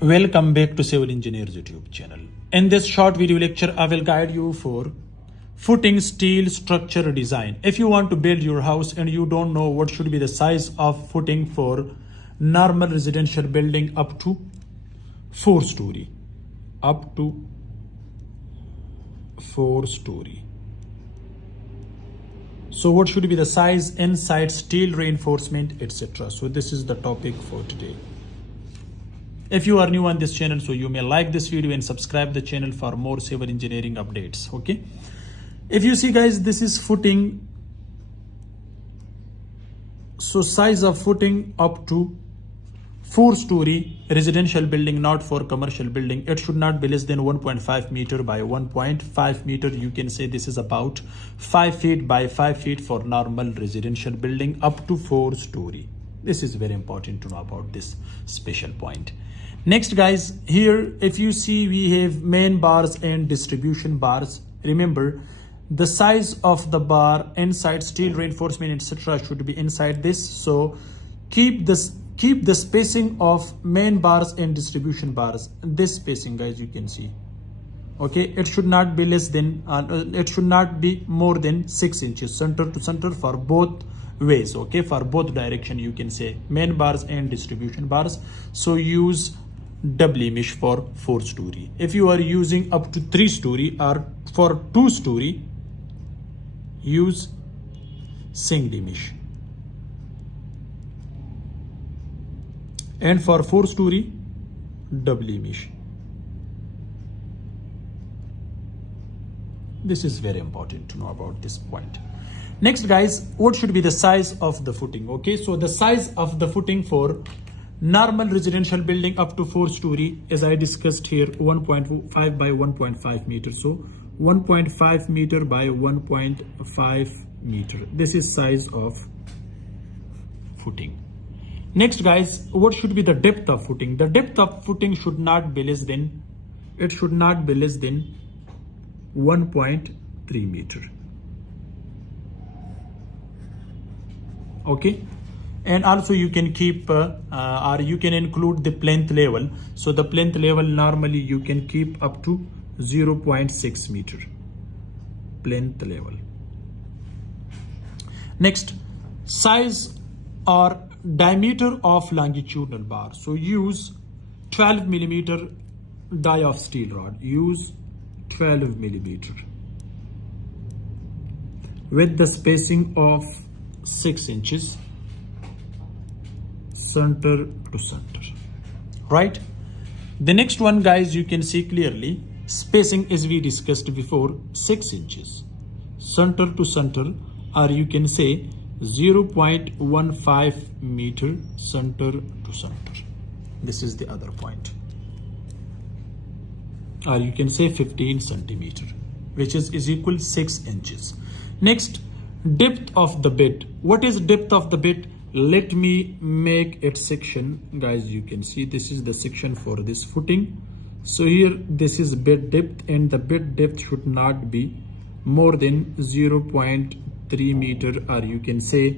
Welcome back to Civil Engineers YouTube channel. In this short video lecture, I will guide you for footing steel structure design. If you want to build your house and you don't know what should be the size of footing for normal residential building up to 4-story, So what should be the size inside steel reinforcement, etc. So this is the topic for today. If you are new on this channel, so you may like this video and subscribe the channel for more civil engineering updates. Okay. If you see guys, this is footing. So size of footing up to 4-story residential building, not for commercial building. It should not be less than 1.5 meter by 1.5 meter. You can say this is about 5 feet by 5 feet for normal residential building up to 4-story. This is very important to know about this special point. Next guys, here if you see we have main bars and distribution bars. Remember, the size of the bar inside steel reinforcement, etc. should be inside this. So keep the spacing of main bars and distribution bars. This spacing guys, you can see. Okay, it should not be less than it should not be more than 6 inches center to center for both ways. Okay, for both direction, you can say main bars and distribution bars. So use doubly mesh for 4-story. If you are using up to 3-story or for 2-story, use single mesh. And for 4-story, doubly mesh. This is very important to know about this point. Next guys, what should be the size of the footing? Okay, so the size of the footing for normal residential building up to 4-story, as I discussed here, 1.5 by 1.5 meter. So 1.5 meter by 1.5 meter. This is size of footing. Next guys, what should be the depth of footing? The depth of footing should not be less than 1.3 meter. Okay, and also you can keep or you can include the plinth level. So the plinth level normally you can keep up to 0.6 meter plinth level. Next, size or diameter of longitudinal bar. So use 12 millimeter die of steel rod. Use 12 millimeter with the spacing of 6 inches center to center. Right. The next one guys, you can see clearly spacing as we discussed before, 6 inches center to center, or you can say 0.15 meter center to center. This is the other point. Or you can say 15 centimeter, which is equal 6 inches. Next, depth of the bed. What is depth of the bed? Let me make it section. Guys, you can see this is the section for this footing. So here this is bed depth, and the bed depth should not be more than 0.3 meter, or you can say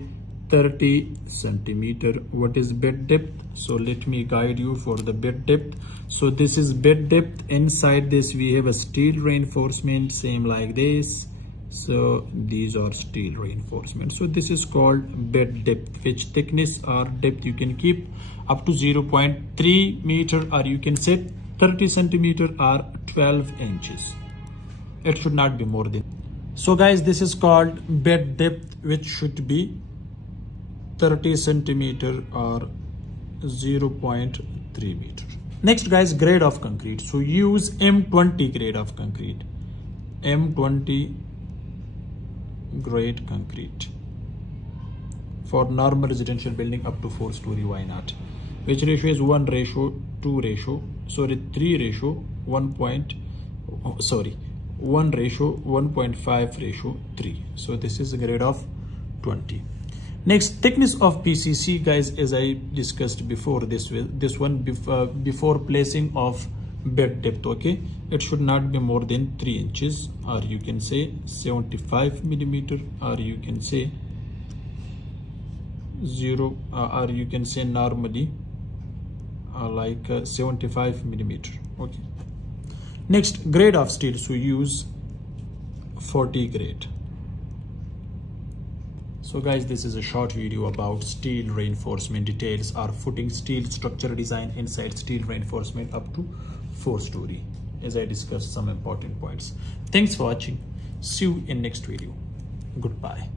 30 centimeter. What is bed depth? So let me guide you for the bed depth. So this is bed depth. Inside this we have a steel reinforcement, same like this. So these are steel reinforcement. So this is called bed depth, which thickness or depth you can keep up to 0.3 meter, or you can say 30 centimeter or 12 inches. It should not be more than. So guys, this is called bed depth, which should be 30 centimeter or 0.3 meter. Next guys, grade of concrete. So use M20 grade of concrete. M20 grade concrete for normal residential building up to 4-story. Why not? Which ratio is 1:2 ratio, sorry, 3 ratio 1 ratio 1.5 ratio 3. So this is a grade of 20. Next, thickness of PCC guys, as I discussed before, this one before placing of bed depth. Okay, it should not be more than 3 inches, or you can say 75 millimeter, or you can say 0, or you can say normally 75 millimeter. Okay. Next, grade of steel. So use 40 grade. So guys, this is a short video about steel reinforcement details or footing steel structure design inside steel reinforcement up to 4-story, as I discussed some important points. Thanks for watching. See you in next video. Goodbye.